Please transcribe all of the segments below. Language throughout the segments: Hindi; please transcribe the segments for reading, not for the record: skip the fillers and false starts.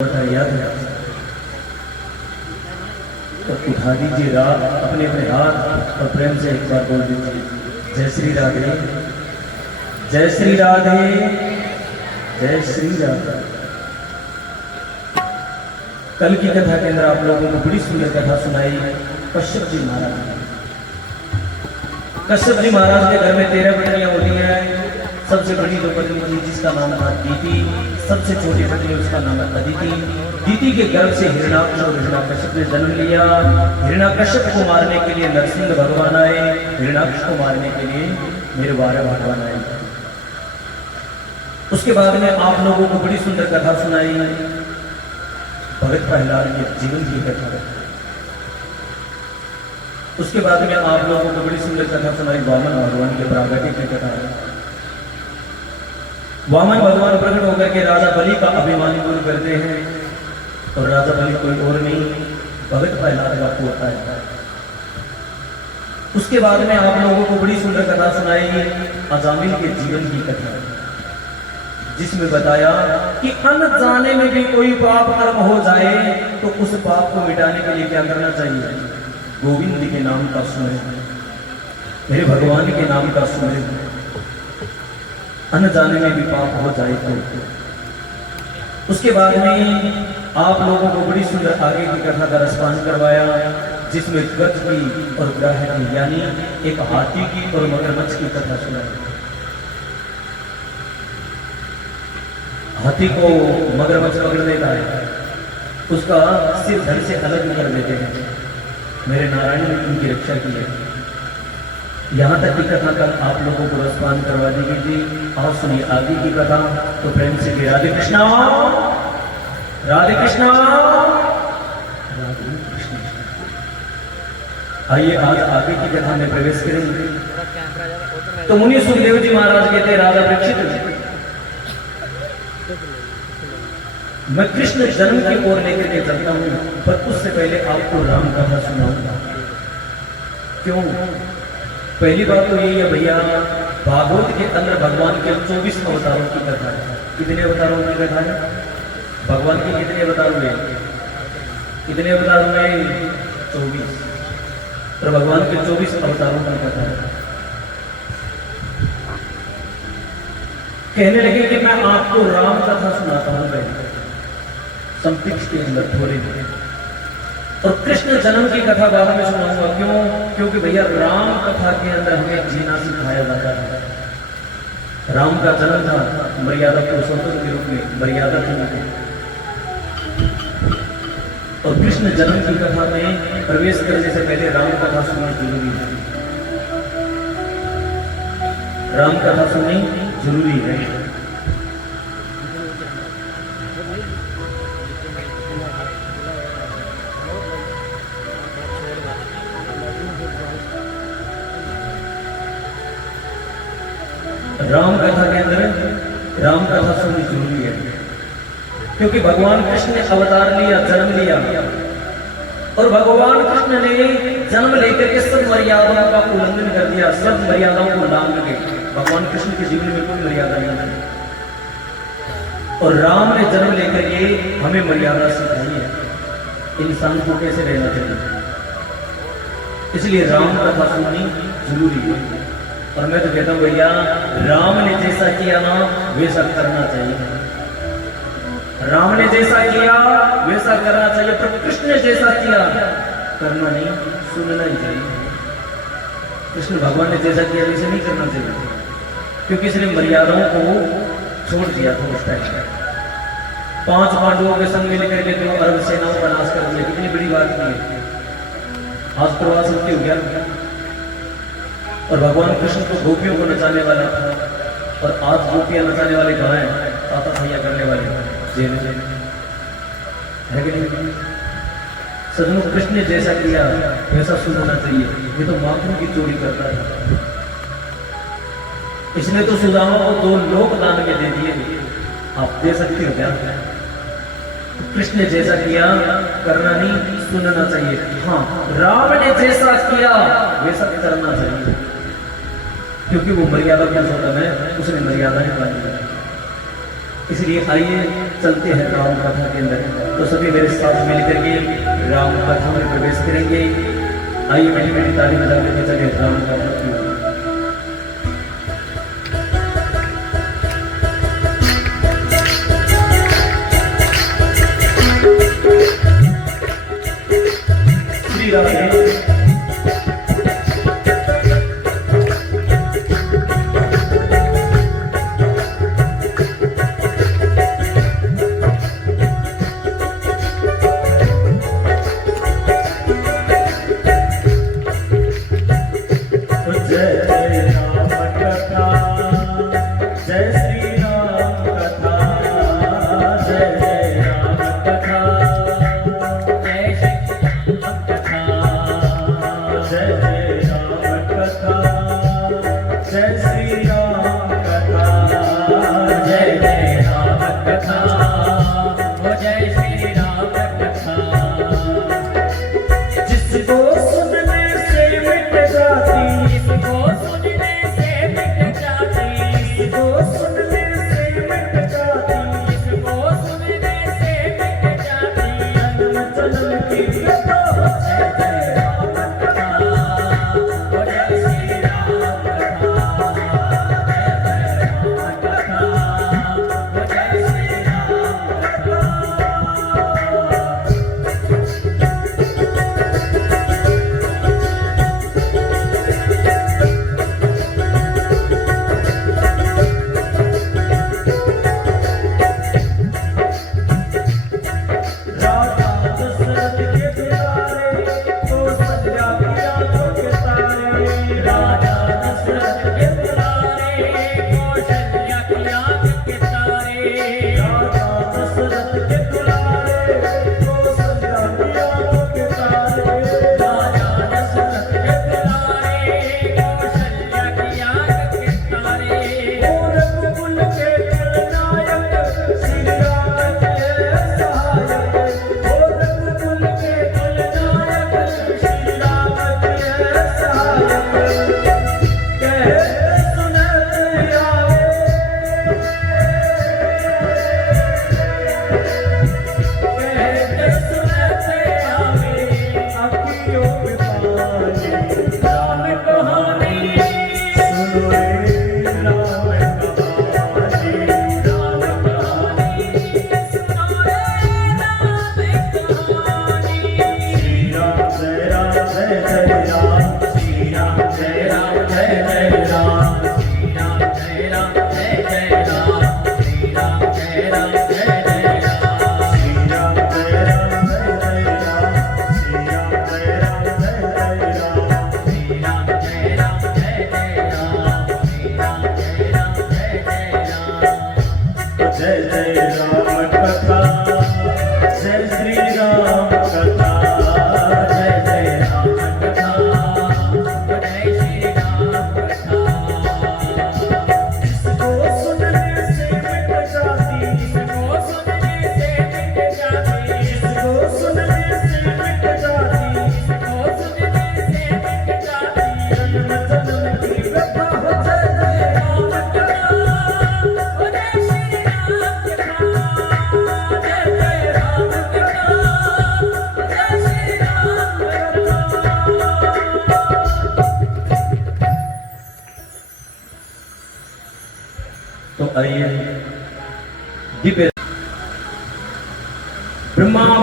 याद है तो उठा दीजिए रात अपने अपने हाथ और प्रेम से एक बार बोल दीजिए जय श्री राधे, जय श्री राधे, जय श्री राधे। कल की कथा के अंदर आप लोगों को बड़ी सुंदर कथा सुनाई कश्यप जी महाराज। कश्यप जी महाराज के घर में 13 पत्नियां होती हैं। सबसे बड़ी जो पत्नी थी जिसका नाम था दीति, सबसे छोटी पत्नी उसका नाम है अदिति। दीति के गर्भ से हिरण्याक्ष और हिरण्याकश्यप ने जन्म लिया। हिरण्याकश्यप को मारने के लिए नरसिंह भगवान आए, हिरण्याक्ष को मारने के लिए निर्वारा भगवान आए। उसके बाद में आप लोगों को बड़ी सुंदर कथा सुनाई भगत प्रहलाद के जीवन की कथा। उसके बाद में आप लोगों को बड़ी सुंदर कथा सुनाई वामन भगवान के प्रागट्य की कथा। वामन भगवान प्रकट होकर के राजा बलि का अभिमान दूर करते हैं और राजा बलि कोई और नहीं भगत प्रहलाद का पोता है। उसके बाद में आप लोगों को बड़ी सुंदर कथा सुनाई अजामिल के जीवन की कथा, जिसमें बताया कि अनजाने में भी कोई पाप कर्म हो जाए तो उस पाप को मिटाने के लिए क्या करना चाहिए। गोविंद के नाम का सुमिरन, मेरे भगवान के नाम का सुमिरन। अनजाने में भी पाप हो जाए तो। उसके बाद में आप लोगों को बड़ी सुंदर आगे की कथा का रसपान करवाया, जिसमें गज की और ग्राह की यानी एक हाथी की और मगरमच्छ की कथा सुनाई। हाथी को मगरमच्छ पकड़ लेता है, उसका सिर धड़ से अलग कर देते हैं। मेरे नारायण ने उनकी रक्षा की है। यहाँ तक की कथा कल आप लोगों को रसपान करवा दी गई थी। और सुनिए आगे की कथा तो प्रेम से भी राधे कृष्णा, राधे कृष्णा, राधे कृष्णा। आइए आज आगे की कथा में प्रवेश करेंगे। तो मुनि सुखदेव जी महाराज कहते राजा परीक्षित, मैं कृष्ण जन्म की ओर लेकर के चलता हूं, पर उससे पहले आपको राम कथा सुनाऊंगा। क्यों? पहली बात तो यही है भैया, भागवत के अंदर भगवान के 24 अवतारों की कथा है। कितने अवतारों की कथा है? भगवान के कितने अवतार हुए? कितने अवतार हुए? 24। और भगवान के 24 अवतारों की कथा है। कहने लगे कि मैं आपको राम कथा सुनाता हूं पहले संपिक्ष के अंदर थोड़ी देर, और कृष्ण जन्म की कथा बाद में सुनाऊंगा। क्यों? क्योंकि भैया राम कथा के अंदर हमें जीना सिखाया जाता है। राम का जन्म था मर्यादा पुरुषोत्तम के रूप में, मर्यादा थी, और कृष्ण जन्म की कथा में प्रवेश करने से पहले राम कथा सुननी जरूरी है। राम कथा सुननी जरूरी है। राम कथा के अंदर राम कथा सुननी जरूरी है, क्योंकि भगवान कृष्ण ने अवतार लिया, जन्म लिया, और भगवान कृष्ण ने जन्म लेकर के सब मर्यादाओं का उल्लंघन कर दिया, सब मर्यादाओं को लांघ के। भगवान कृष्ण के जीवन में कोई मर्यादा नहीं है, और राम ने जन्म लेकर के हमें मर्यादा सिखाई है, इंसान को कैसे रहना चाहिए। इसलिए राम कथा सुननी जरूरी है। और मैं तो कहता हूं भैया, राम ने जैसा किया ना वैसा करना चाहिए। राम ने जैसा किया वैसा करना चाहिए, पर कृष्ण ने जैसा किया करना नहीं, सुनना ही चाहिए। कृष्ण भगवान ने जैसा किया वैसे नहीं करना चाहिए, क्योंकि इसने मर्यादाओं को छोड़ दिया था उस टाइम। 5 पांडवों के संग मिलकर के 2 अरब सेनाओं का नाश कर दिया। कितनी बड़ी बात की है। आज प्रवाह सत्य हो गया। और भगवान कृष्ण तो गोपियों को नचाने वाला था, और आज गोपियां नचाने वाले कहाँ हैं? ताता भैया करने वाले जेल है कि नहीं? सजनों, कृष्ण ने जैसा किया वैसा सुनना चाहिए। ये तो माखन की चोरी करता था। इसने तो सुदामा को 2 लोक दान में दे दिए। आप दे सकते हो क्या? कृष्ण ने जैसा किया करना नहीं, सुनना चाहिए। हाँ, राम ने जैसा किया वैसा करना चाहिए, क्योंकि वो मर्यादा पुरुषोत्तम है, उसने मर्यादा नहीं पाई। इसलिए आइए चलते हैं राम कथा के अंदर। तो सभी मेरे साथ मिलकर के राम कथा में प्रवेश करेंगे। आइए मीठी मीठी ताली बजा के चले राम कथा की ओर। श्री राधे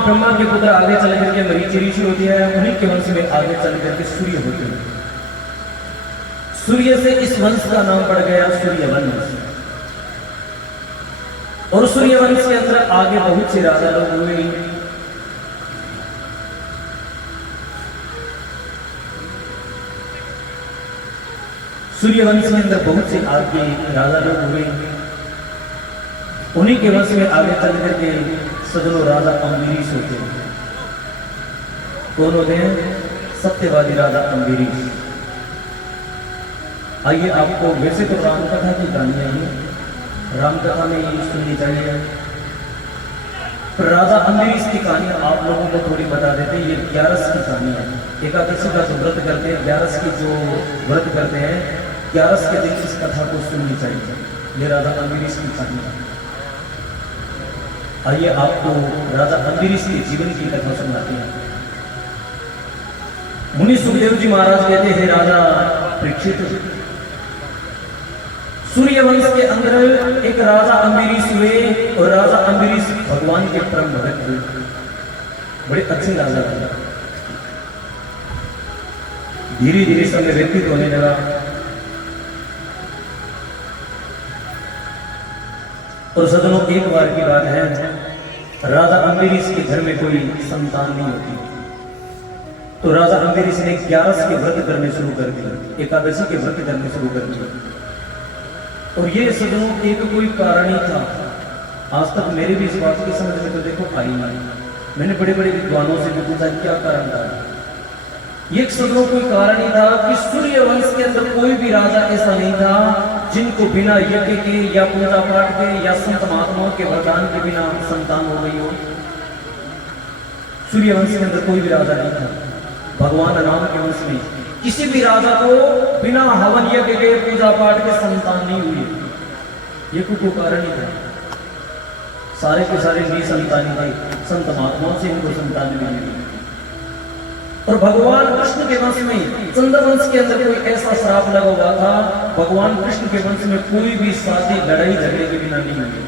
ब्रह्मा के पुत्र आगे चल करके मरीचि ऋषि होते हैं, उन्हीं के वंश में आगे चल करके सूर्य होते हैं। सूर्य से इस वंश का नाम पड़ गया सूर्यवंश। और सूर्यवंश के अंदर आगे बहुत से राजा लोग हुए। सूर्यवंश के अंदर बहुत से आगे राजा लोग हुए। उन्हीं के वंश में आगे चल करके सजनों राजा अम्बरीश होते हैं। कौन होते हैं? सत्यवादी राजा अम्बरीश। आइए आपको वैसे तो रामकथा की कहानियां ही रामकथा में ये सुननी चाहिए, पर राजा अम्बरीश की कहानियां आप लोगों को थोड़ी बता देते हैं। ये 11 की कहानी है। एकादशी का जो व्रत करते हैं, 11 की जो व्रत करते हैं, 11 के दिन इस कथा को सुननी चाहिए। ये राजा अम्बरीश की कहानी है। आइए आपको राजा अंबरीश के जीवन की कथा सुनाते हैं। मुनि सुखदेव जी महाराज कहते हैं, राजा परीक्षित, सूर्यवंश के अंदर एक राजा अंबरीश हुए और राजा अंबरीश भगवान के परम भक्त हुए, बड़े अच्छे राजा थे। धीरे धीरे समय व्यतीत होने लगा और सदनों एक बार की बात है, राजा अंबरीश के घर में कोई संतान नहीं होती, तो राजा अंबरीश ने 11 के व्रत करने शुरू कर दिए, एकादशी के व्रत करने शुरू कर दिए। और ये सदनों एक कोई कारण ही था। आज तक मेरे भी इस बात की समझ में तो देखो आई नहीं। मैंने बड़े बड़े विद्वानों से भी पूछा क्या कारण था। ये सदनों कोई कारण ही था कि सूर्यवंश के अंदर कोई भी राजा ऐसा नहीं था जिनको बिना यज्ञ के या पूजा पाठ के या संत महात्माओं के वरदान के बिना संतान हो गई हो। सूर्यवंश के अंदर कोई भी राजा नहीं था। भगवान राम के वंश में किसी भी राजा को बिना हवन यज्ञ के पूजा पाठ के संतान नहीं हुई। ये कोई कारण ही था। सारे के सारे निसंतान थे, संत महात्माओं से इनको संतान मिली। और भगवान कृष्ण के वंश में चंद्रवंश के अंदर कोई ऐसा श्राप लगा हुआ था, भगवान कृष्ण के वंश में कोई भी शादी लड़ाई झगड़े के बिना नहीं हुई।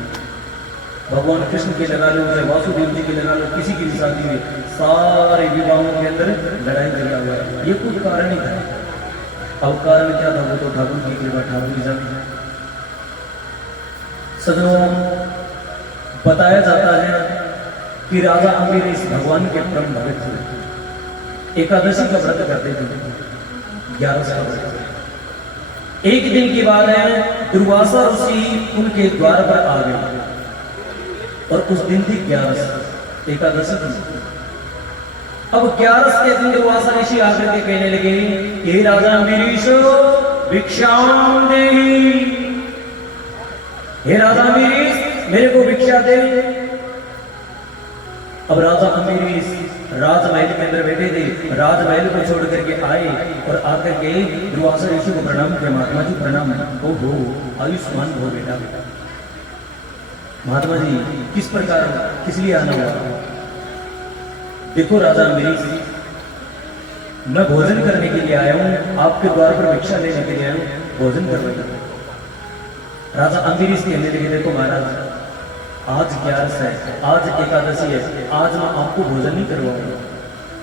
भगवान कृष्ण के लगा लो, चाहे वासुदेव जी के लगा लो, किसी की भी शादी में सारे विवाहों के अंदर लड़ाई झगड़ा हुआ है। ये कोई कारण नहीं था। अब कारण क्या था वो तो ठाकुर की कृपा, ठाकुर की जान। सदनों बताया जाता है कि राजा अंबरीश भगवान के परम भक्त थे। एकादशी का व्रत करते थे, 11 का व्रत। एक दिन की बात है, दुर्वासा ऋषि उनके द्वार पर आ गए और उस दिन थी 11 एकादशी थी। अब 11 के दिन दुर्वासा ऋषि आकर के कहने लगे, हे राजा अंबरीश भिक्षाम देहि, हे राजा अंबरीश मेरे को भिक्षा दे। अब राजा अंबरीश राजमहल के अंदर बैठे थे, राजमहल को छोड़ करके आए और आकर के दुर्वासा ऋषि को प्रणाम किया। महात्मा जी प्रणाम। ओहो आयुष्मान भव बेटा। महात्मा जी किस प्रकार, किस लिए आना हुआ? देखो राजा अंबरीश, मैं भोजन करने के लिए आया हूं, आपके द्वार पर भिक्षा लेने के लिए आया हूं, भोजन करवाइए। राजा अंबरीश कहने लगे, देखो महाराज आज 11 है, आज एकादशी है, आज मैं आपको भोजन नहीं करवाऊंगा।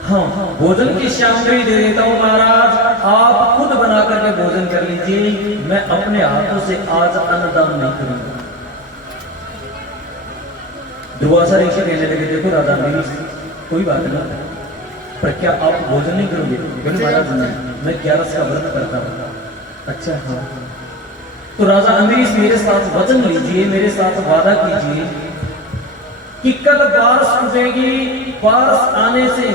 हाँ भोजन की सामग्री दे देता हूं महाराज, आप खुद बना करके भोजन कर लीजिए, मैं अपने हाथों से आज अन्नदान नहीं करूंगा। दुर्वासा ऋषि कहने लगे, देखो राजा अंबरीश कोई बात नहीं, पर क्या आप भोजन नहीं करोगे? बोले महाराज मैं 11 का व्रत करता हूँ। अच्छा हाँ, तो राजा अंबरीश मेरे साथ वचन लीजिए, मेरे साथ वादा कीजिए कि कल बारिश टूटेगी, बारिश आने से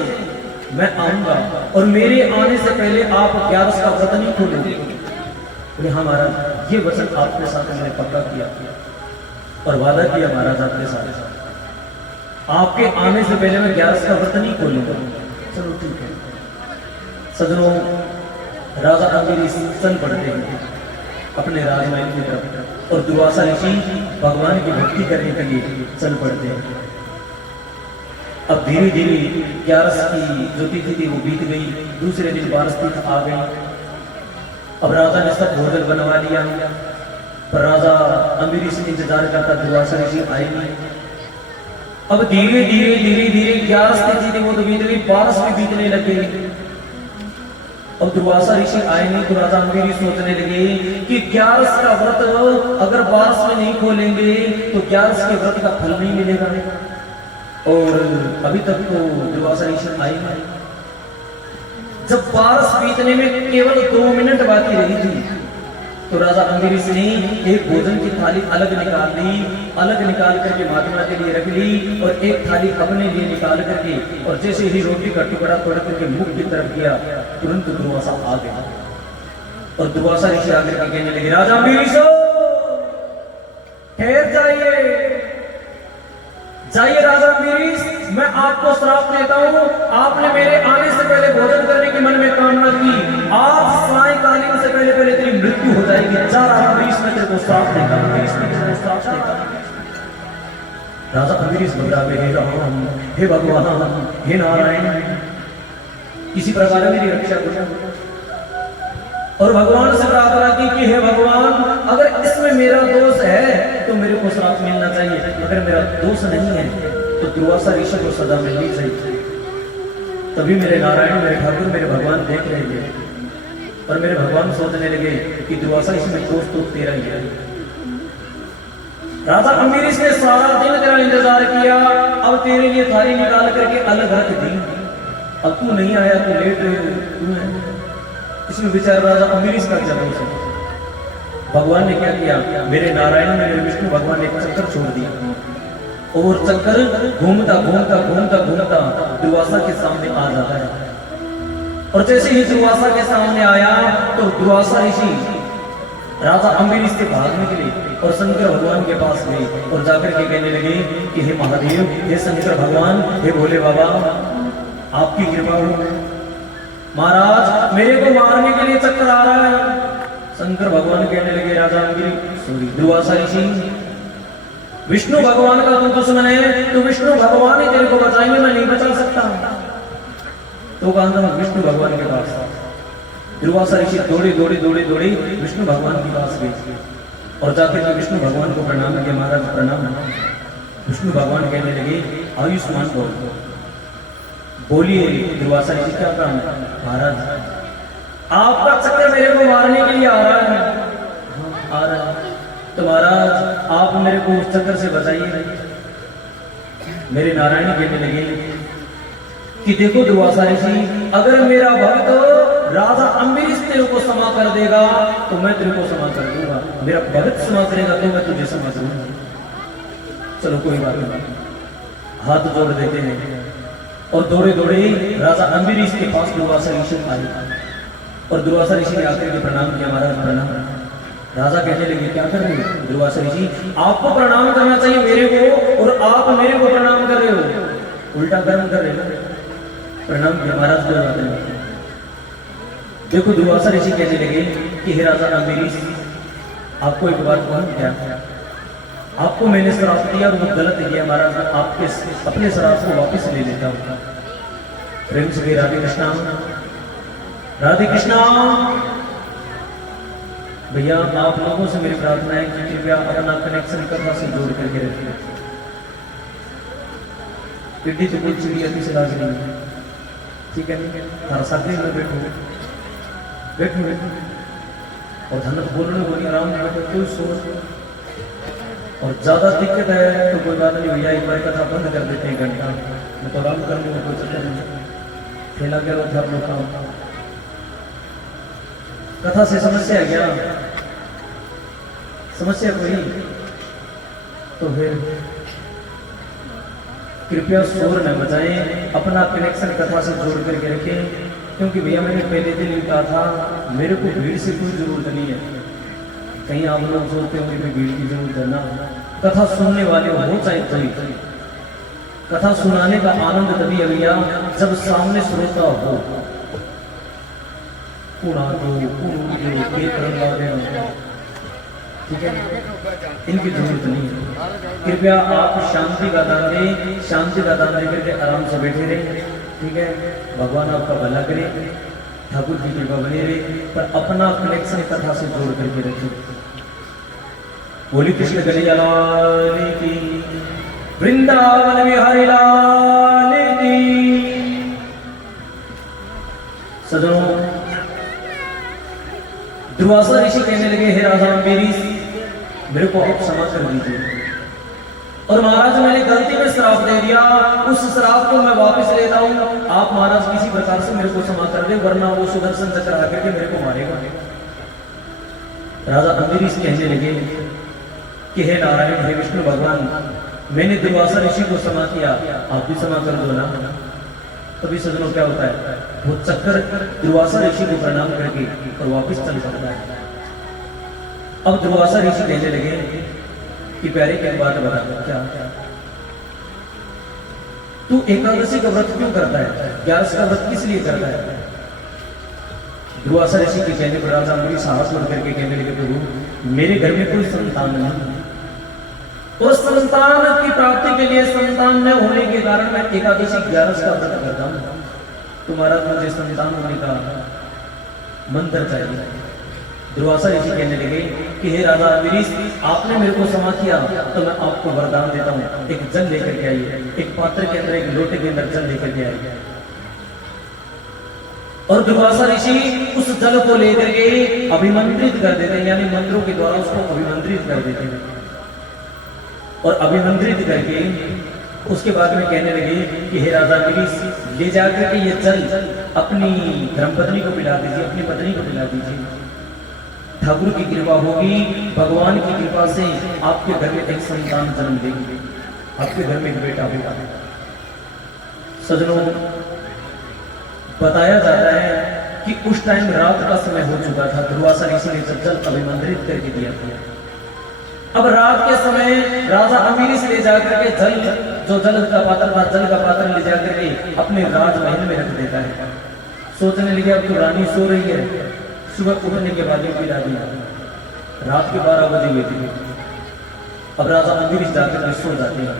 मैं आऊंगा और मेरे आने से पहले आप 11 का व्रत नहीं खोलोगे। बोले हाँ महाराज, ये वचन आपके साथ मैंने पक्का किया और वादा किया महाराज आपके साथ, आपके आने से पहले मैं 11 का व्रत नहीं खोलूंगा। चलो ठीक है। सजनों राजा अंबरीश चल पड़ते हैं अपने राजमहल की तरफ और दुर्वासा ऋषि भगवान की भक्ति करने के लिए चल पड़ते हैं। अब धीरे धीरे 11 की जो तिथि थी वो बीत गई, दूसरे दिन 12 तिथि आ गई। अब राजा ने सब भोजन बनवा लिया, पर राजा अंबरीश इंतजार करता, दुर्वासा ऋषि आए नहीं। अब धीरे धीरे धीरे धीरे 11 तिथि थी वो तो बीत गई, 12 भी बीतने लगे। अब दुर्वासा ऋषि आए नहीं तो राजा अंबरीश सोचने लगे कि 11 का व्रत अगर 12 में नहीं खोलेंगे तो 11 के व्रत का फल नहीं मिलेगा। और अभी तक तो दुर्वासा ऋषि आए नहीं। जब 12 बीतने में केवल 2 मिनट बाकी रही थी तो राजा अंबरीश ने एक भोजन की थाली अलग निकाल ली, अलग निकाल करके महात्मा के लिए रख ली और एक थाली अपने लिए निकाल करके, और जैसे ही रोटी का टुकड़ा तोड़ करके मुख की तरफ किया, तुरंत दुर्वासा आ गया और दुर्वासा ऋषि आकर के कहने लगे, राजा अंबरीश ठहर जाइए राजा अंबरीश, मैं आपको श्राप देता हूँ, आपने मेरे आने से पहले भोजन करने की मन में कामना की, आज सायंकालीन से पहले पहले तेरी मृत्यु हो जाएगी। जा राजा अंबरीश, मैं तेरे को श्राप देता हूँ, राजा अम्बरीश घबरा गए, हे राम, हे भगवान, हे नारायण, किसी प्रकार मेरी रक्षा करो। और भगवान से प्रार्थना की कि हे भगवान, अगर इसमें मेरा दोष है तो मेरे को श्राप मिलना चाहिए, अगर मेरा दोष नहीं है तो दुर्वासा ऋषि को सजा मिलनी चाहिए। तभी मेरे नारायण, मेरे ठाकुर, मेरे भगवान देख रहे थे और मेरे भगवान सोचने लगे कि दुर्वासा इसमें दोष तो तेरा ही है। राजा अम्बरीश ने सारा दिन तेरा इंतजार किया, अब तेरे लिए थाली निकाल करके अलग रख दी, अब तू नहीं आया तो लेट तू है। इसमें बेचारा राजा अम्बरीश का क्या दोष है? भगवान ने क्या किया, मेरे नारायण, मेरे विष्णु भगवान ने एक चक्कर छोड़ दिया और चक्कर घूमता घूमता घूमता घूमता दुर्वासा के सामने आ जाता है। और जैसे ही दुर्वासा के सामने आया तो दुर्वासा ऋषि राजा अम्बरीश से भाग निकले और शंकर भगवान के पास गए और जाकर के कहने लगे कि हे महादेव, हे शंकर भगवान, हे भोले बाबा, आपकी कृपा हो, महाराज मेरे को मारने के लिए चक्कर आ रहा है। शंकर भगवान कहने लगे, राजा अम्बरीश, सॉरी दुर्वासा ऋषि, विष्णु भगवान का तू दुश्मन है, तो विष्णु भगवान ही तेरे को बचाएंगे, मैं नहीं बचा सकता। तो कहा विष्णु भगवान के पास। दुर्वासा ऋषि दौड़े दौड़े दौड़े दौड़े विष्णु भगवान के पास गए और जाकर के विष्णु भगवान को प्रणाम किया, महाराज प्रणाम। विष्णु भगवान कहने लगे, आयुष्मान भव, बोलिए दुर्वासा ऋषि क्या काम है? महाराज आपका चक्कर मेरे को मारने के लिए आ रहा है। हाँ, आ रहा है, तो महाराज आप मेरे को उस चक्कर से बचाइए। मेरे नारायण कहने लगे कि देखो दुर्वासा ऋषि, अगर मेरा भक्त राजा अम्बरीश तेरे को क्षमा कर देगा तो मैं तेरे को क्षमा कर दूंगा, मेरा भक्त क्षमा करेगा तो मैं तुझे क्षमा करूंगा। चलो कोई बात नहीं, हाथ जोड़ देते हैं और दौड़े दौड़े राजा अम्बरीश के पास दुर्वासा ऋषि आए और दुर्वासा ऋषि ने आकर के प्रणाम किया, महाराज प्रणाम। राजा कहने लगे, क्या कर रहे हो? दुर्वासा ऋषि, आपको प्रणाम करना चाहिए मेरे को और आप मेरे को प्रणाम कर रहे हो, उल्टा कर्म कर रहे हो। प्रणाम किया, महाराज कोई बात नहीं। देखो दुर्वासा ऋषि कहने लगे कि हे राजा अम्बरीश, आपको एक बात कहूं क्या, आपको मैंने श्राप दिया और वो गलत किया, महाराज आपके अपने श्राप को वापस ले लेता हूं। प्रेम से राधे कृष्णा, राधे कृष्णा। भैया आप लोगों से मेरी प्रार्थना है कि कृपया अपना कनेक्शन कथा से जोड़ करके रखिए। पिड्डी तो कोई चिड़िया की सलाह नहीं है, ठीक है? हर साथी में बैठो बैठो बैठो और धन बोलने बोलिए, आराम से बैठो, कोई सोच। और ज्यादा दिक्कत है तो कोई बात नहीं भैया, एक बार कथा बंद कर देते हैं घंटा, मैं तो आराम करने में कोई चक्कर नहीं, ठेला करो धर लो काम। कथा से समस्या क्या, समस्या कोई तो फिर कृपया शोर न मचाएं, अपना कनेक्शन कथा से जोड़ करके रखें, क्योंकि भैया मैंने पहले दिन ही कहा था मेरे को भीड़ से कोई जरूरत नहीं है। कहीं आप लोग सोचते हो कि भीड़ की जरूरत है ना, कथा सुनने वाले हो चाहे कोई, कथा सुनाने का आनंद तभी है भैया जब सामने श्रोता हो। ठीक है, इनकी जरूरत नहीं है। कृपया आप शांति का दान दें, शांति का दान देकर के आराम से बैठे रहे, ठीक है? भगवान आपका भला करे, ठाकुर की कृपा बनी रहे, पर अपना कनेक्शन कथा से जोड़ करके रखें। बोली कृष्ण कन्हैया लाल की, वृंदावन बिहारी लाल की। सजनों, दुर्वासा ऋषि कहने लगे, हे राजा अम्बरीश, मेरे को आप क्षमा कर दीजिए, और महाराज मैंने गलती में श्राप दे दिया, उस श्राप को मैं वापस लेता हूं, आप महाराज किसी प्रकार से मेरे को क्षमा कर दे, वरना वो सुदर्शन चक्र आकर के मेरे को मारेगा। राजा अम्बरीश कहने लगे कि हे नारायण, हे विष्णु भगवान, मैंने दुर्वासा ऋषि को क्षमा किया, आप भी क्षमा कर दो ना। तभी सजनों क्या होता है, वो चक्कर दुर्वासा ऋषि को प्रणाम करके और वापस चल सकता है। अब दुर्वासा ऋषि कहने लगे कि प्यारे क्या बात बता, क्या तू एकादशी का व्रत क्यों करता है, 11 का व्रत किस लिए करता है? दुर्वासा ऋषि के कहने पर राजा अम्बरीश हाथ जोड़ करके कहने लगे, प्रभु मेरे घर में कोई संतान नहीं, उस समय संतान की प्राप्ति के लिए, संतान न होने के कारण मैं एकादशी 11 का व्रत करता हूँ। तुम्हारा मुझे संतान होने का मंत्र चाहिए। दुर्वासा ऋषि कहने लगे कि हे राजा अम्बरीश, आपने मेरे को क्षमा किया तो मैं आपको वरदान देता हूँ, एक जल लेकर के आइए। एक पात्र के अंदर, एक लोटे के अंदर जल लेकर के आइए। और दुर्वासा ऋषि उस जल को लेकर के अभिमंत्रित कर देते हैं, यानी मंत्रों के द्वारा उसको अभिमंत्रित कर देते हैं। और अभिमंत्रित करके उसके बाद में कहने लगे कि हे राजा अम्बरीश, ले जाकर के ये जल अपनी धर्मपत्नी को पिला दीजिए, अपनी पत्नी को पिला दीजिए। ठाकुर की कृपा होगी, भगवान की कृपा से आपके घर में एक संतान जन्म लेंगे, आपके घर में एक बेटा होगा। सजनों, बताया जाता है कि उस टाइम रात का समय हो चुका था। दुर्वासा ऋषि ने जब जल अभिमंत्रित करके दिया था, अब रात के समय राजा अम्बरीश ले जाकर के जल, जो जल का पात्र था, जल का पात्र ले जाकर के अपने राजमहल में रख देता है। सोचने लगे अब तो रानी सो रही है, सुबह उठने के बाद पिला दिया। रात के 12 बजे हुए थे। अब राजा अम्बरीश जाकर के सो जाते हैं।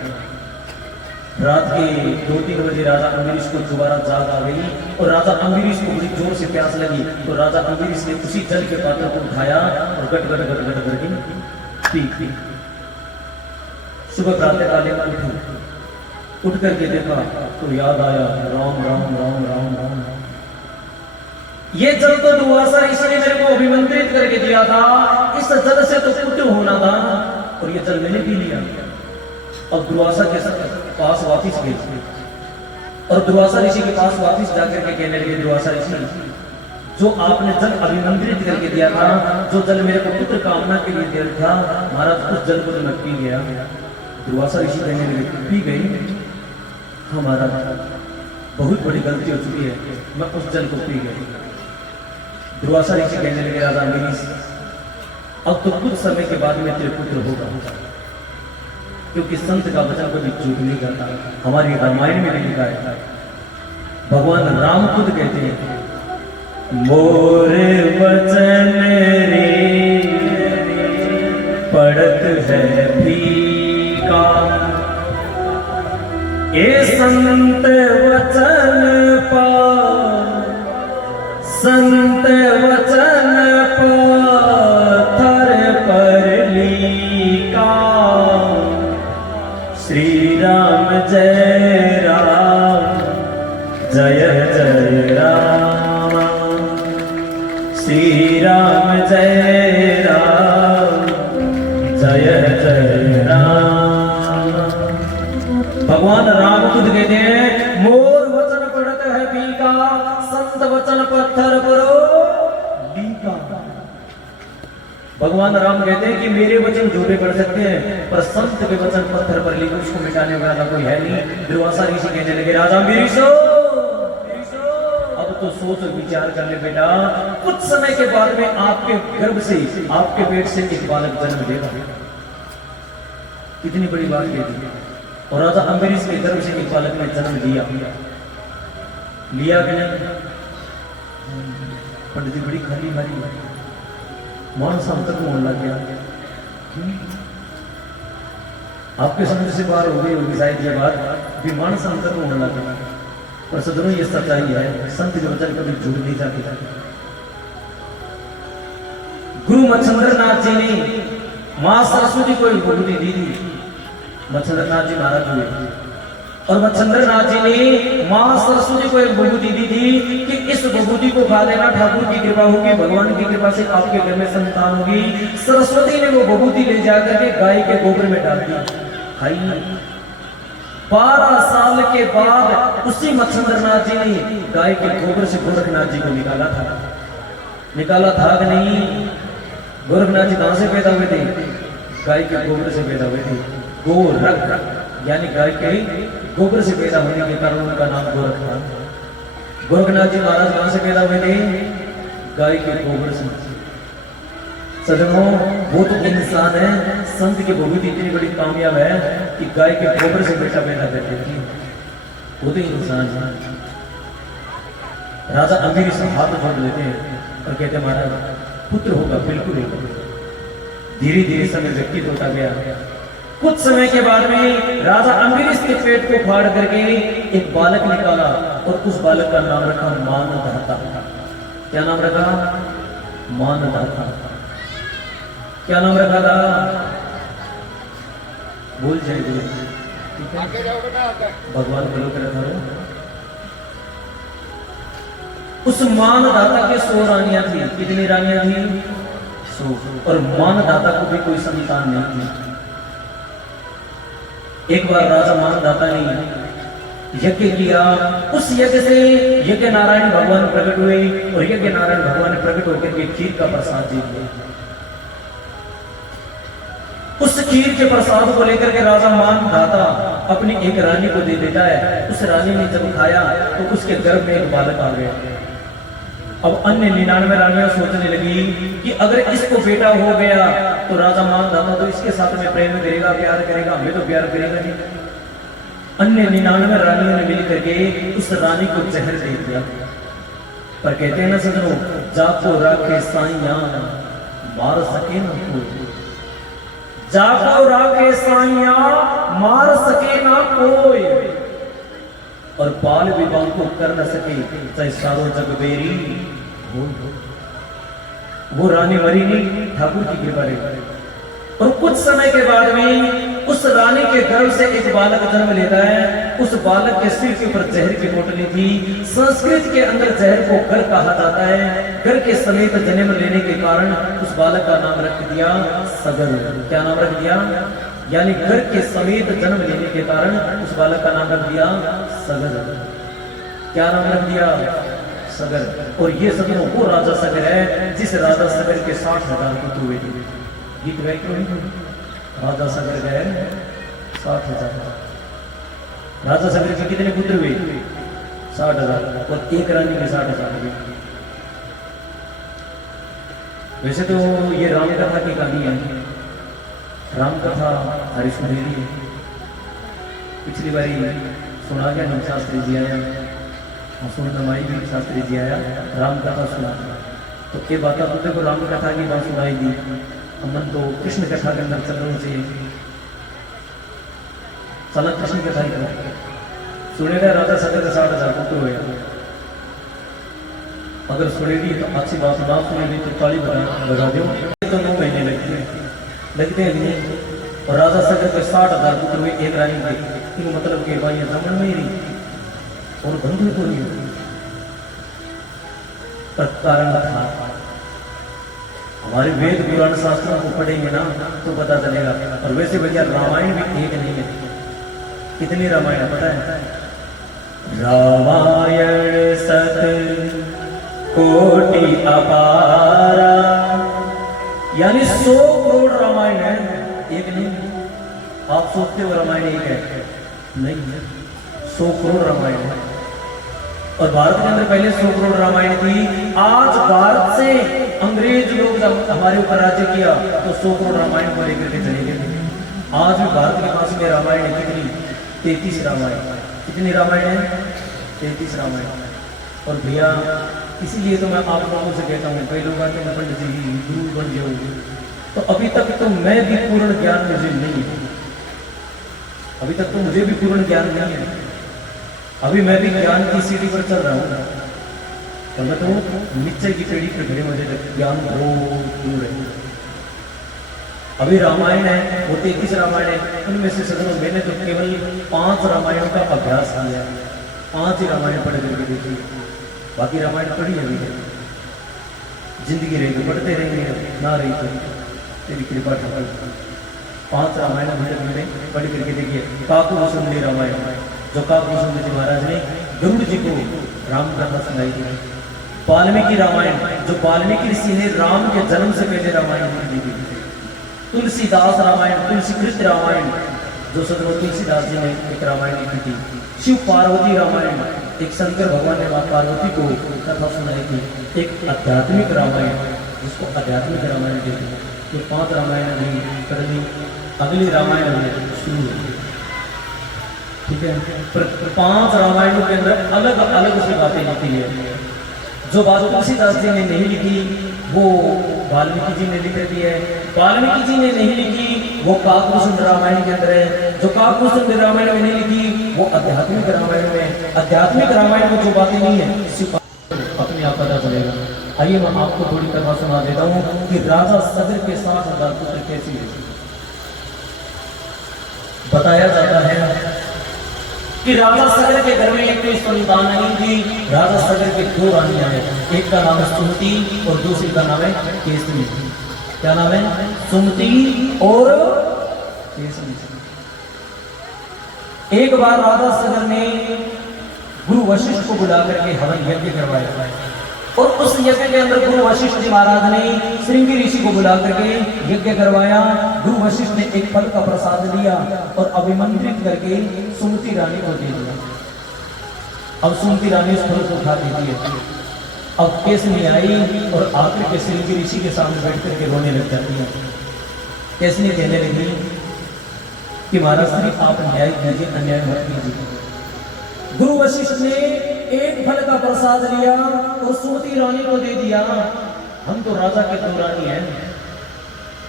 रात के 2-3 बजे राजा अम्बरीश को दोबारा जाग आ गई और राजा अम्बरीश को बड़ी जोर से प्यास लगी, तो राजा अम्बरीश ने उसी जल के पात्र को उठाया और गट गट गट गट करके पी। सुबह प्रातः काले में उठ करके देखा तो याद आया, राम राम राम राम राम। ये जल तो दुर्वासा ऋषि ने मेरे को अभिमंत्रित करके दिया था, इस जल से तो पुण्य होना था और ये जल मैंने पी लिया। अब दुर्वासा के पास वापिस गए और दुर्वासा ऋषि के पास वापिस जाकर के कहने लगे, दुर्वासा ऋषि, जो आपने जल अभिमंत्रित करके दिया था, जो जल मेरे को पुत्र कामना के लिए दिया था, महाराज उस जल को तो मैं पी गया। दुर्वासा ऋषि कहने लगे, पी गई? हमारा बहुत बड़ी गलती हो चुकी है, मैं उस जल को पी गया। दुर्वासा ऋषि कहने लगे, राजा अम्बरीश, अब तो कुछ समय के बाद में तेरे पुत्र होगा, क्योंकि संत का वचन कभी झूठ नहीं करता। हमारी रामायण में भी लिखा है, भगवान राम खुद कहते हैं, मोर वचन रे पड़त है फीका, ए संत वचन पा, संत वचन पत्थर पर लीका। श्री राम जय राम, जय जय राम, श्री राम जय राम, जय जय राम। भगवान राम खुद कहते हैं, मोर वचन पढ़त है फीका, संत वचन पत्थर पर लीका। भगवान राम कहते हैं कि मेरे वचन झूठे पड़ सकते हैं, पर संत के वचन पत्थर पर लिखे, उसको मिटाने वाला कोई है नहीं। दुर्वासा ऋषि कहने लगे, राजा अम्बरीश, अब तो सोच और विचार कर ले बेटा, कुछ समय के बाद में आपके गर्भ से, आपके पेट से एक बालक जन्म देगा। कितनी बड़ी बात कह दी। और राजा अम्बरीश के गर्भ से एक बालक ने जन्म दिया, लिया कि नहीं? पंडित जी बड़ी खाली मारी, मानस अंतर होने लग गया। आपके समझ से बाहर हो गई होगी शायद ये बात, भी मानस अंतर होने लग गया। पर सदनों ये सच्चाई है, संत के वचन कभी झूठ नहीं जाते। गुरु मच्छिंद्रनाथ जी ने मां सरस्वती को एक विभूति दी थी। मच्छिंद्रनाथ जी महाराज हुए और मच्छिंद्रनाथ जी ने मां सरस्वती को एक विभूति दी थी कि इस विभूति को खा लेना, ठाकुर की कृपा होगी, भगवान की कृपा से आपके घर में संतान होगी। सरस्वती ने वो विभूति ले जाकर के गाय के गोबर में डाल दी, खाई। 12 साल के बाद उसी मच्छिंद्रनाथ जी ने गाय के गोबर से गोरखनाथ जी को निकाला था। निकाला था कि नहीं? गोरखनाथ जी कहां से पैदा हुए थे? गाय के गोबर से पैदा हुए थे। गोरख यानी गाय के गोबर से पैदा होने के कारण उनका नाम गोरख था। गोरखनाथ जी महाराज कहां से पैदा हुए थे? गाय के गोबर से। सजनों, वो तो इंसान है, संत की विभूति इतनी बड़ी कामयाब है कि गाय के गोबर से बेटा पैदा करते थे। वो तो इंसान है। राजा अम्बरीश हाथ जोड़ लेते हैं और कहते महाराज पुत्र होगा, बिल्कुल होगा। धीरे धीरे समय व्यतीत होता गया कुछ समय के बाद में राजा अम्बरीश के पेट को फाड़ करके एक बालक निकाला और उस बालक का नाम रखा मानधाता। क्या नाम रखा? मानधाता। क्या नाम रखा था? बोल जाए भगवान करो कर उस मानधाता के 100 रानियां थी। कितनी रानियां थी? 100। और मानधाता को भी कोई संतान नहीं थी। एक बार राजा मानधाता ने यज्ञ किया। उस यज्ञ से यज्ञ नारायण भगवान प्रकट हुए और यज्ञ नारायण भगवान ने प्रकट होकर के खीर का प्रसाद जीत लिया। उस खीर के प्रसाद को लेकर के राजा मानधाता अपनी एक रानी को दे देता है। उस रानी ने जब खाया तो उसके गर्भ में एक बालक आ गया। अब अन्य 99 रानियां सोचने लगी कि अगर इसको बेटा हो गया तो राजा मानधाता तो इसके साथ में प्रेम करेगा, प्यार करेगा, हमें तो प्यार करेगा नहीं। अन्य 99 रानियों ने मिलकर के उस रानी को जहर दे दिया। पर कहते हैं ना सजनों, जाको राखे साइया मार सके ना कोई, जाको राखे साइया मार सके ना कोई, और बाल विवाह को कर न सके चाहे सारो जग बेरी हो। वो रानी मरी नहीं, ठाकुर की कृपा रही। और कुछ समय के बाद में उस रानी के गर्भ से एक बालक जन्म लेता है। उस बालक के सिर के ऊपर जहर की पोटली थी। संस्कृत के अंदर जहर को गर कहा जाता है। गर के समेत जन्म लेने के कारण उस बालक का नाम रख दिया सगर। क्या नाम रख दिया? यानी घर के समेत जन्म लेने के कारण उस बालक का नाम रख दिया सगर। क्या नाम रख दिया? सगर। और ये सगरों वो राजा सगर है जिस राजा सगर के 60,000 पुत्र हुए थे। गीत गाय क्यों नहीं? राजा सगर गए 60,000। राजा सगर के कितने पुत्र हुए? 60,000। और एक रानी के 60,000 हुए। वैसे तो ये राम कथा की कहानी है। राम कथा हरी सुनेरी है। पिछली बारी सुना गया नम शास्त्री जी आया, सुन नमाई भी शास्त्री जी आया, राम कथा सुना। तो ये बात बोलते को राम कथा की बात सुनाई दी। हमन तो कृष्ण कथा के अंदर चल रहे से चला कृष्ण कथा ही सुनेगा। राजा सगर का 60,000 पुत्र हुए। अगर सुनेगी तो अच्छी बात, ना सुनेगी तो ताली बजा दो। तो 9 महीने लगते हैं नहीं। और राजा सगर के 60,000 पुत्र हुए, एक रानी के मतलब के भाई जमन में ही रही और बंधु तो नहीं हुई। पर कारण था हमारे वेद पुराण शास्त्रों को पढ़ेंगे ना तो पता चलेगा। और वैसे भैया रामायण भी एक नहीं है। कितनी रामायण पता है? रामायण सत कोटि अपारा, यानी 100 करोड़ रामायण है, एक नहीं। आप सोचते हो रामायण एक है, नहीं है, 100 करोड़ रामायण है। और भारत के अंदर पहले 100 करोड़ रामायण थी। आज भारत से अंग्रेज लोग जब हमारे ऊपर राज्य किया तो 100 करोड़ रामायण को लेकर के चले गए। आज भी भारत के पास में रामायण है कितनी? 33 रामायण। कितनी रामायण है? 33 रामायण। और भैया इसीलिए तो मैं आप लोगों से कहता हूँ, कई लोग आते हैं पंडित जी गुरु बन जाओ, तो अभी तक तो मैं भी पूर्ण ज्ञान मुझे नहीं है। अभी तक तो मुझे भी पूर्ण ज्ञान नहीं है। अभी मैं भी ज्ञान की सीढ़ी पर चल रहा हूँ। तो मैं तो नीचे की सीढ़ी पर खड़े, मुझे ज्ञान बहुत दूर है। अभी रामायण है, वो 33 रामायण है। उनमें से सदनों मैंने तो केवल 5 रामायणों का अभ्यास किया। 5 ही रामायण पढ़ करके देखी, बाकी रामायण पढ़ी अभी है। जिंदगी रहेगी, पढ़ते रहेंगे, ना रही तो तेरी कृपा ठाकुर। 5 रामायण मैंने पढ़ करके देखिए। काकू सुनली रामायण, जो काकू सुंदर जी महाराज ने गरुड़ जी को राम कथा सुनाई थी। वाल्मीकि रामायण, जो वाल्मीकि ऋषि ने राम के जन्म से पहले रामायण लिखी थी। तुलसीदास रामायण, तुलसीकृत रामायण, जो सदगुरु तुलसीदास जी ने एक रामायण लिखी थी। शिव पार्वती रामायण, एक शंकर भगवान ने मां पार्वती को कथा सुनाई थी। एक आध्यात्मिक रामायण, जिसको आध्यात्मिक रामायण कहते हैं। ये 5 रामायण अभी करनी, अगली रामायण शुरू है, ठीक है। पर 5 रामायणों के अंदर अलग अलग सी बातें लिखी है। जो बात तुलसीदास जी ने नहीं लिखी वो वाल्मीकि जी ने लिख दी है। वाल्मीकि जी ने नहीं लिखी, वो काकभूषण रामायण के अंदर है। जो काकभूषण रामायण में नहीं लिखी, वो आध्यात्मिक रामायण में। आध्यात्मिक रामायण में जो बातें नहीं है, सिर्फ अपने आप पता चलेगा। आइए मैं आपको थोड़ी कथा सुना देता हूँ कि राजा सगर के 60,000 पुत्र कैसे हुए। बताया जाता है कि राजा सगर के घर में एक कोई संतान नहीं थी। राजा सगर के 2 रानियां हैं, एक का नाम है सुमति और दूसरी का नाम है केसरी। क्या नाम है? सुमति और केसरी। एक बार राजा सगर ने गुरु वशिष्ठ को बुला करके हवन यज्ञ करवाया और उस यज्ञ के अंदर गुरु वशिष्ठ जी महाराज ने श्रृंगी ऋषि को बुला करके यज्ञ करवाया। गुरु वशिष्ठ ने एक फल का प्रसाद लिया और अभिमंत्रित करके सुमति रानी को दे दिया। अब सुमति रानी उस फल को खा देती है। अब केसनी आई और आकर के श्रृंगी ऋषि के सामने बैठ करके रोने लग जाती है। केसनी कहने लगी कि महाराज श्री आप न्याय कीजिए, अन्याय मत कीजिए। गुरु वशिष्ठ ने एक फल का प्रसाद लिया और सुमति रानी को दे दिया। हम तो राजा के 2 रानी हैं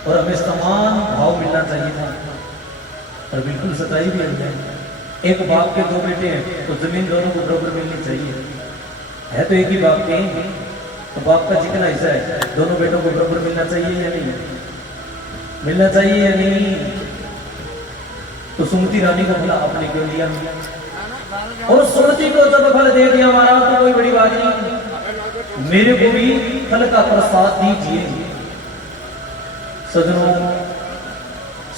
और हमें समान भाव मिलना चाहिए था, और बिल्कुल सच्चाई भी है। एक बाप के 2 बेटे हैं तो जमीन दोनों को बराबर मिलनी चाहिए। है तो एक ही बाप के, तो बाप का जितना हिस्सा है दोनों बेटों को बराबर मिलना चाहिए या नहीं? मिलना चाहिए या नहीं? तो सुमति रानी को बोला आपने क्यों लिया? और सुमति को जब फल दे दिया महाराज तो कोई बड़ी बात नहीं, मेरे को भी फल का प्रसाद दीजिए। सजनों,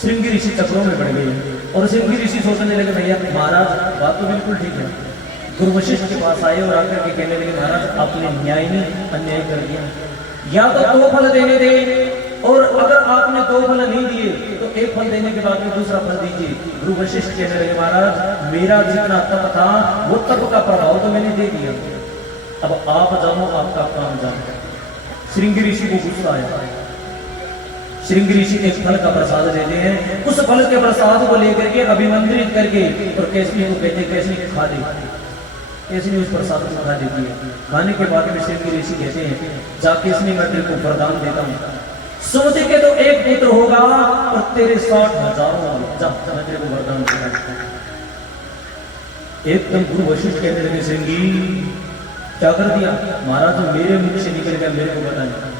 श्रृंगी ऋषि चक्रों में पड़ गए और श्रृंगी ऋषि सोचने लगे भैया महाराज बात तो बिल्कुल ठीक है। गुरु वशिष्ठ के पास आए और आकर के कहने लगे महाराज आपने न्याय नहीं अन्याय कर दिया, या तो 2 फल देने दे, और अगर आपने 2 फल नहीं दिए तो 1 फल देने के बाद में दूसरा फल दीजिए। गुरु वशिष्ठ कहने लगे महाराज मेरा जितना तप था वो तप का प्रभाव तो मैंने दे दिया, अब आप जानो आपका काम जानो। श्रृंगी ऋषि को गुस्सा आया। श्रृंगी ऋषि एक फल का प्रसाद देते हैं, उस फल के प्रसाद को लेकर के अभिमंत्रित करके और केसरी को कहते केसरी खा दे। केसरी उस प्रसाद को खा देती है। खाने के बाद में श्रृंगी ऋषि कहते हैं जा केसरी मैं तेरे को वरदान देता हूँ, सुमति के तो 1 पुत्र होगा और तेरे 60,000 मैं तेरे को वरदान देता हूँ। एकदम गुरु वशिष्ठ कहने लगे श्रृंगी क्या कर दिया? महाराज जो मेरे मुख से निकल गया मेरे को पता नहीं।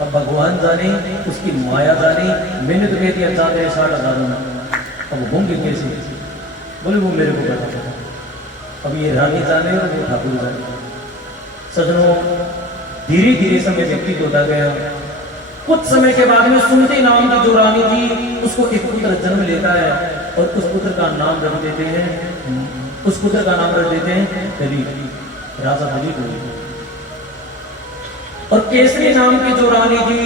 अब भगवान जाने, उसकी माया जाने, मैंने तो कह दिया जा तेरे 60,000 अब होंगे कैसे? बोले वो मेरे को पता। अब ये रानी जाने और वो ठाकुर जाने। सजनों, धीरे धीरे समय व्यतीत होता गया। कुछ समय के बाद में सुमति नाम की जो रानी थी उसको एक पुत्र जन्म लेता है और उस पुत्र का नाम रख देते हैं, उस पुत्र का नाम रख देते हैं दिलीप, राजा दिलीप को। और केसरी नाम की जो रानी थी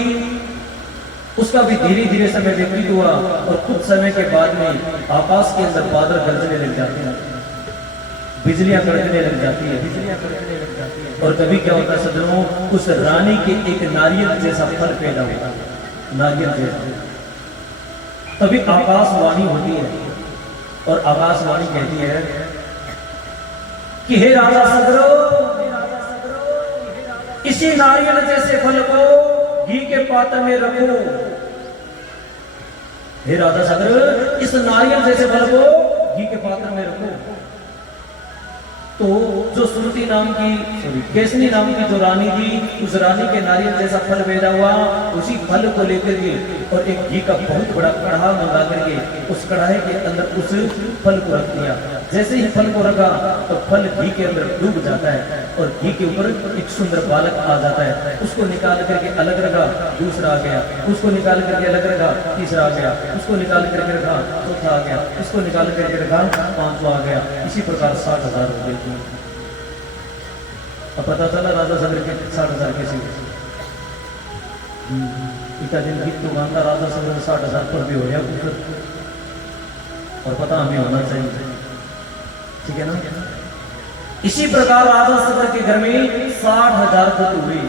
उसका भी धीरे धीरे समय व्यतीत हुआ और कुछ समय के बाद में आकाश के अंदर बादल गरजने लग जाते हैं, बिजलियां कड़कने लग जाती है। और कभी क्या होता है सज्जनों, उस रानी के एक नारियल जैसा फल पैदा होता है, नारियल जैसा। तभी आकाशवाणी होती है और आकाशवाणी कहती है कि हे राजा सगरो, इसी नारियल जैसे फल को घी के पात्र में रखो। हे राजा सगर, इस नारियल जैसे फल को घी के पात्र में रखो। तो जो सुमति नाम की केसनी नाम की जो रानी थी, उस रानी के नारियल जैसा फल पैदा हुआ। उसी फल को लेकर के और एक घी का बहुत बड़ा कढ़ा मंगा करके उस कढ़ाई के अंदर उस फल को रख दिया। जैसे ही फल को रखा तो फल घी के अंदर डूब जाता है और घी के ऊपर एक सुंदर बालक आ जाता है। उसको निकाल करके अलग रखा, दूसरा आ गया, उसको निकाल करके अलग रखा, तीसरा आ गया, उसको निकाल करके रखा, चौथा आ गया, इसको निकाल करके रखा, 5वां आ गया। इसी प्रकार 60,000 हो गए। अब पता चला राजा सगर के 60,000 कैसे इतना दिन गीत तो गांधा राजा सगर 60,000 पर भी हो गया पुत्र, और पता हमें होना चाहिए, ठीक है ना। इसी प्रकार राजा सगर के घर में 60,000 पुत्र हुए।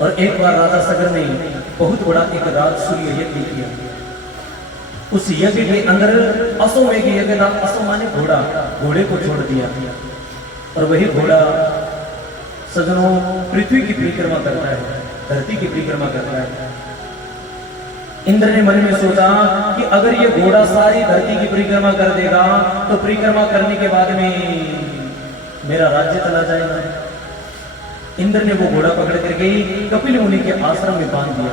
और एक बार राजा सगर ने बहुत बड़ा एक राजसूय यज्ञ किया। उस यज्ञ के अंदर अश्वमेघ यज्ञ नाम, अश्व माने घोड़ा, घोड़े को छोड़ दिया और वही घोड़ा सजनों, पृथ्वी की परिक्रमा करता है, धरती की परिक्रमा करता है। इंद्र ने मन में सोचा कि अगर ये घोड़ा सारी धरती की परिक्रमा कर देगा तो परिक्रमा करने के बाद में मेरा राज्य चला जाएगा। इंद्र ने वो घोड़ा पकड़ करके कपिल मुनि के आश्रम में बांध दिया।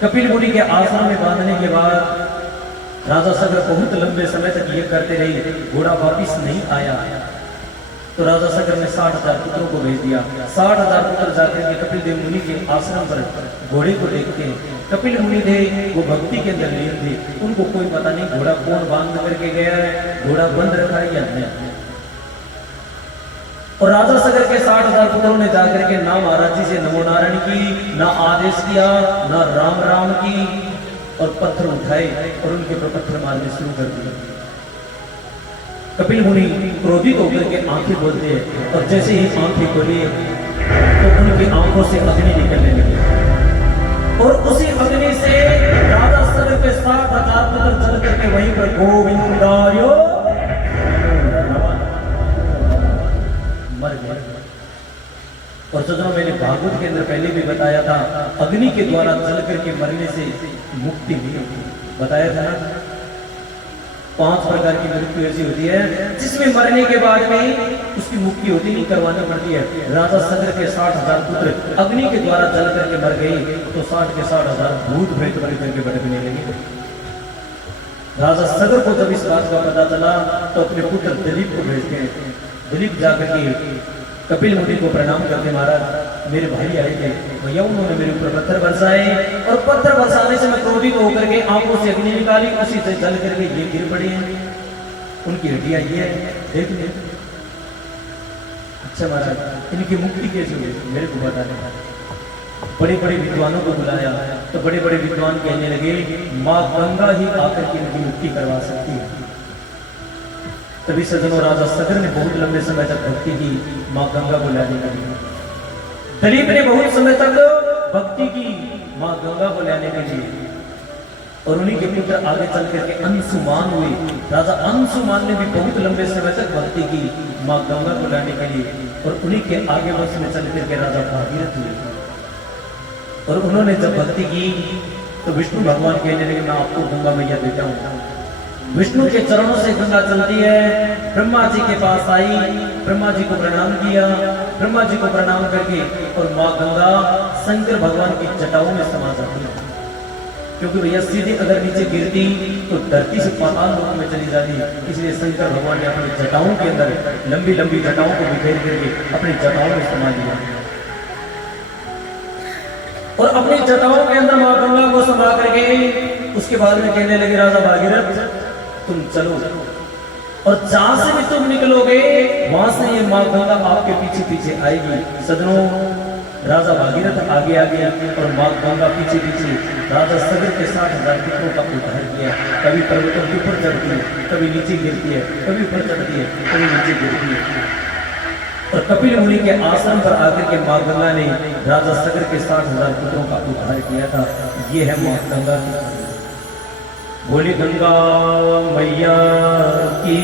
कपिल मुनि के आश्रम में बांधने के बाद राजा सगर बहुत लंबे समय तक ये करते रहे, घोड़ा वापिस नहीं आया। तो राजा सगर ने 60,000 पुत्रों को भेज दिया। 60,000 पुत्र जाकर के कपिल देव मुनि के आश्रम पर घोड़े को देखते हैं। कपिल मुनि थे वो भक्ति के अंदर लीन थे, उनको कोई पता नहीं घोड़ा कौन बांध करके गया है, घोड़ा बंद रखा है या नहीं। और राजा सगर के 60,000 पुत्रों ने जाकर के ना महाराज जी से नमो नारायण की, ना आदेश किया, ना राम राम की, और पत्थर उठाए और उनके ऊपर पत्थर मारने शुरू कर दिए। कपिल मुनि क्रोधित होकर के आंखें खोलते हैं और जैसे ही आंखें खोली तो उनकी आंखों से अग्नि निकलने लगी और उसी अग्नि से राजा सगर के 60,000 पुत्र जल करके वहीं पर गोविंदायो मर गए। और सजनों, मैंने भागवत के अंदर पहले भी बताया था, अग्नि के द्वारा जल करके मरने से मुक्ति नहीं होती। बताया था ना, 5 प्रकार की मृत्यु ऐसी होती है जिसमें मरने के बाद में उसकी मुक्ति होती नहीं, करवानी पड़ती है। राजा सगर के 60,000 पुत्र अग्नि के द्वारा जल करके मर गए तो 60 के 60,000 भूत प्रेत बन करके भटकने लगे। राजा सगर को जब इस बात का पता चला तो अपने पुत्र दिलीप को भेजते हैं। दिलीप जाकर के कपिल मुनि को प्रणाम करते, महाराज मेरे भाई आए थे भैया, उन्होंने मेरे ऊपर पत्थर बरसाए और पत्थर बरसाने से मैं क्रोधित होकर के आंखों से अग्नि निकाली, उसी से जल करके ये गिर पड़े हैं, उनकी हड्डियां ये है, देख ले। अच्छा महाराज, इनकी मुक्ति कैसे हुई मेरे को बता दें। बड़े बड़े विद्वानों को बुलाया तो बड़े बड़े विद्वान कहने लगे माँ गंगा ही आकर के इनकी मुक्ति करवा सकती है। तभी सजनों, राजा सगर ने बहुत लंबे समय तक भक्ति की, माँ गंगा को लाने के लिए। दिलीप ने बहुत समय तक भक्ति की माँ गंगा को लाने के लिए, और उन्हीं के पुत्र आगे चल करके अंशुमान हुए। राजा अंशुमान ने भी बहुत लंबे समय तक भक्ति की माँ गंगा को लाने के लिए, और उन्हीं के आगे वंश में चल करके राजा भागीरथ हुए। और उन्होंने जब भक्ति की तो विष्णु भगवान कहने लगे मैं आपको गंगा मैया देता हूँ। विष्णु के चरणों से गंगा चलती है। ब्रह्मा जी के पास आई, ब्रह्मा जी को प्रणाम किया, ब्रह्मा जी को प्रणाम करके और माँ गंगा शंकर भगवान की जटाओं में समा जाती है। क्योंकि भैया सीधे अगर नीचे गिरती तो धरती से पाताल लोक में चली जाती, इसलिए शंकर भगवान ने अपनी जटाओं के अंदर लंबी लंबी जटाओं को बिखेर करके अपनी जटाओं में समा लिया, और अपनी जटाओं के अंदर माँ गंगा को समा करके उसके बाद में कहने लगे राजा भागीरथ तुम चलो, और जहां से भी तुम निकलोगे वहां से ये माँ गंगा आपके पीछे पीछे आएगी। सदनों, राजा भागीरथ आगे आगे और माँ गंगा पीछे पीछे राजा सगर के 60,000 पुत्रों का उद्धार किया। कभी पर्वतों के ऊपर चढ़ती है, कभी नीचे गिरती है, कभी ऊपर चढ़ती है, कभी नीचे गिरती है। और कपिल मुनि के आश्रम पर आकर के माँ गंगा ने राजा सगर के 60,000 पुत्रों का उद्धार किया था। ये है माँ गंगा की। बोली गंगा मैया की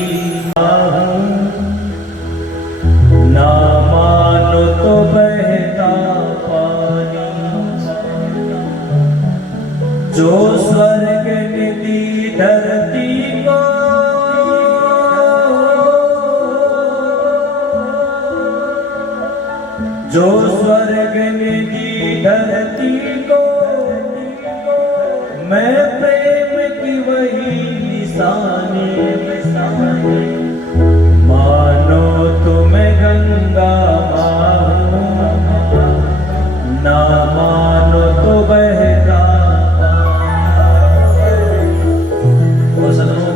ना मानो तो बहता पानी, जो स्वर्ग निधि धरती को जो स्वर्ग निधि धरती को मैं प्रेम की वही निशानी, मानो तुम्हें गंगा मानो ना मानो तो बहता। और सदनों,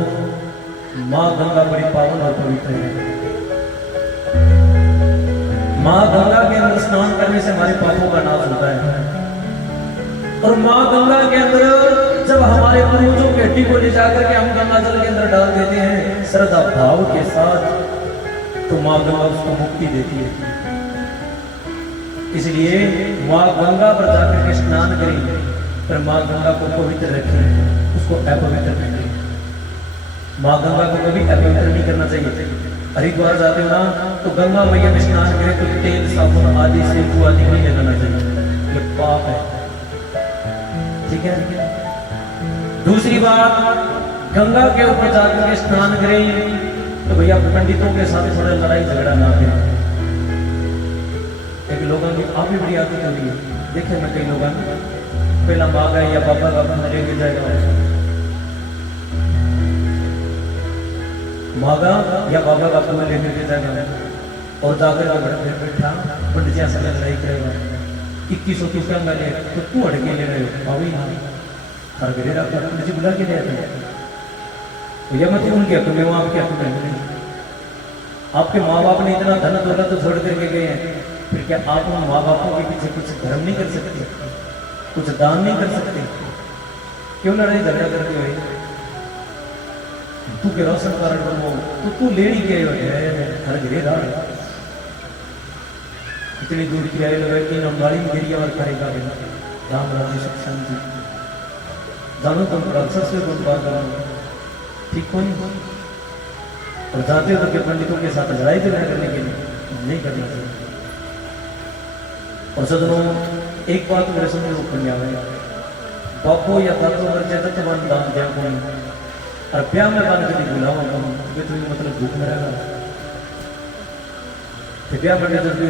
माँ गंगा बड़ी पावन और पवित्र है। माँ गंगा के अंदर स्नान करने से हमारे पापों का नाश होता है। और माँ गंगा के अंदर जब हमारे पूर्वजों के हड्डी को ले जाकर के हम गंगा जल के अंदर डाल देते हैं श्रद्धा भाव के साथ, तो माँ गंगा उसको मुक्ति देती है। इसलिए माँ गंगा पर जाकर के स्नान करें, पर माँ गंगा को पवित्र रखें, उसको अपवित्र नहीं करें। माँ गंगा को कभी अपवित्र नहीं करना चाहिए। हरिद्वार जाते हो ना तो गंगा मैया में स्नान करें तो तेल साबुन आदि शैम्पू आदि नहीं लगाना चाहिए, ये पाप है। ठीक है। दूसरी बात, गंगा के ऊपर जाकर के स्नान करें तो भैया पंडितों के साथ थोड़ा लड़ाई झगड़ा ना करें। एक लोगों की आप भी बड़ी आदत होगी, देखे मैं कई लोगों पहला माँ गए या बाबा का बंद लेके जाएगा, मागा या बाबा का फूल लेकर के जाएगा और जाकर के बड़े बैठा पंडित जी से लड़ाई करेगा, 2100 रुपया मैंने तो तू अड़के ले रहे हो अभी हाँ हर घरे पंडित जी बुला के ले आते हैं। भैया मत उनके हक में, वो आपके हक में नहीं। आपके माँ बाप ने इतना धन दौलत तो छोड़ करके गए हैं, फिर क्या आप उन माँ बापों के पीछे कुछ धर्म नहीं कर सकते, कुछ दान नहीं कर सकते? क्यों लड़ाई झगड़ा करते हो? तू के रोशन कारण बनो तो तू लेनी के हर घरे दान इतनी दूर की आए लगे कि नंगाली में गिरिया और करेगा राम राज्य सुख शांति जानो तुम राक्षस से कुछ बात करो ठीक हो नहीं। और जाते हो तो के पंडितों के साथ लड़ाई झगड़ा करने के लिए नहीं करना चाहिए। और सदनों एक बात मेरे समझ में ऊपर आवे, बापो या दादो अगर जगत वन दान दिया कोई और ब्याह में बन कभी बुलाओ तो मतलब भूख में रहेगा ब्याह बड़े जल्दी